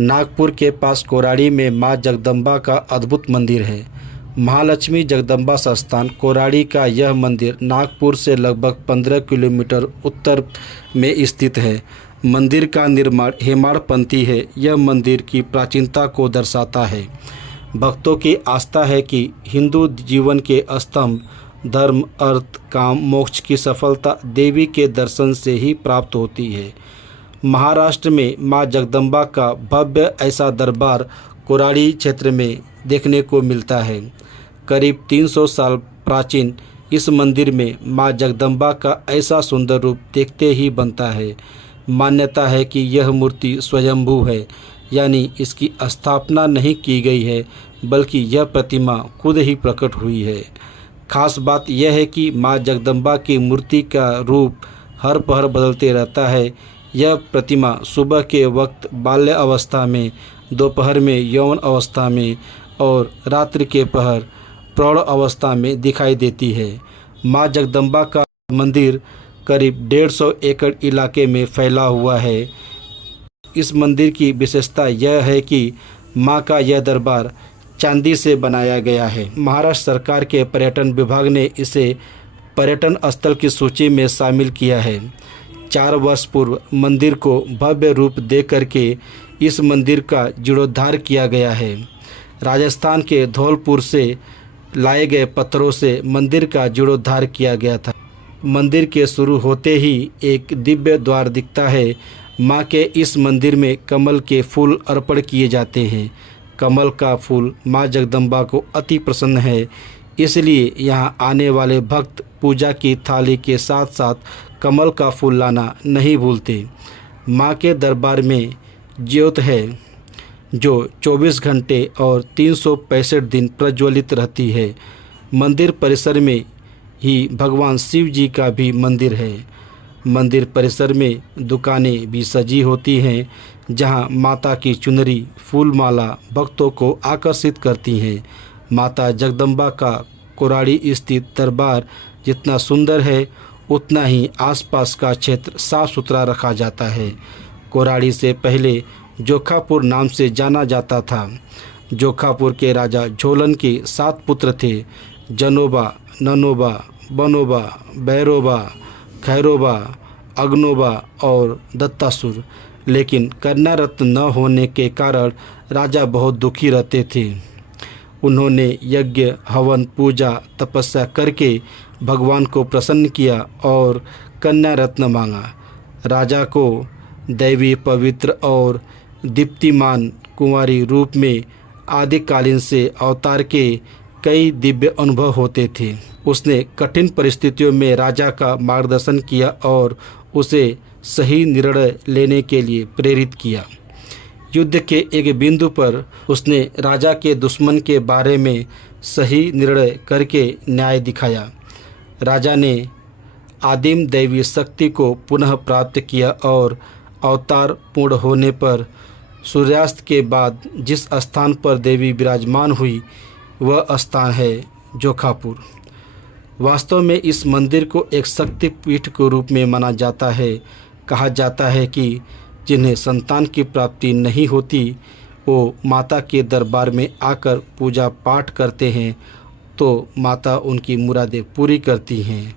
नागपुर के पास कोराड़ी में मां जगदम्बा का अद्भुत मंदिर है। महालक्ष्मी जगदम्बा संस्थान कोराड़ी का यह मंदिर नागपुर से लगभग 15 किलोमीटर उत्तर में स्थित है। मंदिर का निर्माण हेमाड़पंथी है। यह मंदिर की प्राचीनता को दर्शाता है। भक्तों की आस्था है कि हिंदू जीवन के स्तंभ धर्म, अर्थ, काम, मोक्ष की सफलता देवी के दर्शन से ही प्राप्त होती है। महाराष्ट्र में मां जगदम्बा का भव्य ऐसा दरबार कोराड़ी क्षेत्र में देखने को मिलता है। करीब 300 साल प्राचीन इस मंदिर में मां जगदम्बा का ऐसा सुंदर रूप देखते ही बनता है। मान्यता है कि यह मूर्ति स्वयंभू है, यानी इसकी स्थापना नहीं की गई है, बल्कि यह प्रतिमा खुद ही प्रकट हुई है। खास बात यह है कि मां जगदम्बा की मूर्ति का रूप हर पहर बदलते रहता है। यह प्रतिमा सुबह के वक्त बाल्य अवस्था में, दोपहर में यौन अवस्था में और रात्रि के पहर प्रौढ़ अवस्था में दिखाई देती है। मां जगदम्बा का मंदिर करीब 150 एकड़ इलाके में फैला हुआ है। इस मंदिर की विशेषता यह है कि मां का यह दरबार चांदी से बनाया गया है। महाराष्ट्र सरकार के पर्यटन विभाग ने इसे पर्यटन स्थल की सूची में शामिल किया है। 4 वर्ष पूर्व मंदिर को भव्य रूप दे करके इस मंदिर का जीर्णोद्धार किया गया है। राजस्थान के धौलपुर से लाए गए पत्थरों से मंदिर का जीर्णोद्धार किया गया था। मंदिर के शुरू होते ही एक दिव्य द्वार दिखता है। मां के इस मंदिर में कमल के फूल अर्पण किए जाते हैं। कमल का फूल मां जगदम्बा को अति प्रसन्न है, इसलिए यहां आने वाले भक्त पूजा की थाली के साथ साथ कमल का फूल लाना नहीं भूलते। मां के दरबार में ज्योत है जो 24 घंटे और 365 दिन प्रज्वलित रहती है। मंदिर परिसर में ही भगवान शिव जी का भी मंदिर है। मंदिर परिसर में दुकानें भी सजी होती हैं, जहां माता की चुनरी, फूलमाला भक्तों को आकर्षित करती हैं। माता जगदम्बा का कोराड़ी स्थित दरबार जितना सुंदर है, उतना ही आसपास का क्षेत्र साफ सुथरा रखा जाता है। कोराड़ी से पहले जोखापुर नाम से जाना जाता था। जोखापुर के राजा झोलन के 7 पुत्र थे: जनोबा, ननोबा, बनोबा, बैरोबा, खैरोबा, अग्नोबा और दत्तासुर। लेकिन कन्या रत्न न होने के कारण राजा बहुत दुखी रहते थे। उन्होंने यज्ञ, हवन, पूजा, तपस्या करके भगवान को प्रसन्न किया और कन्या रत्न मांगा। राजा को दैवी, पवित्र और दीप्तिमान कुंवारी रूप में आदिकालीन से अवतार के कई दिव्य अनुभव होते थे। उसने कठिन परिस्थितियों में राजा का मार्गदर्शन किया और उसे सही निर्णय लेने के लिए प्रेरित किया। युद्ध के एक बिंदु पर उसने राजा के दुश्मन के बारे में सही निर्णय करके न्याय दिखाया। राजा ने आदिम दैवी शक्ति को पुनः प्राप्त किया और अवतार पूर्ण होने पर सूर्यास्त के बाद जिस स्थान पर देवी विराजमान हुई, वह स्थान है जोखापुर। वास्तव में इस मंदिर को एक शक्तिपीठ के रूप में माना जाता है। कहा जाता है कि जिन्हें संतान की प्राप्ति नहीं होती, वो माता के दरबार में आकर पूजा पाठ करते हैं तो माता उनकी मुरादें पूरी करती हैं।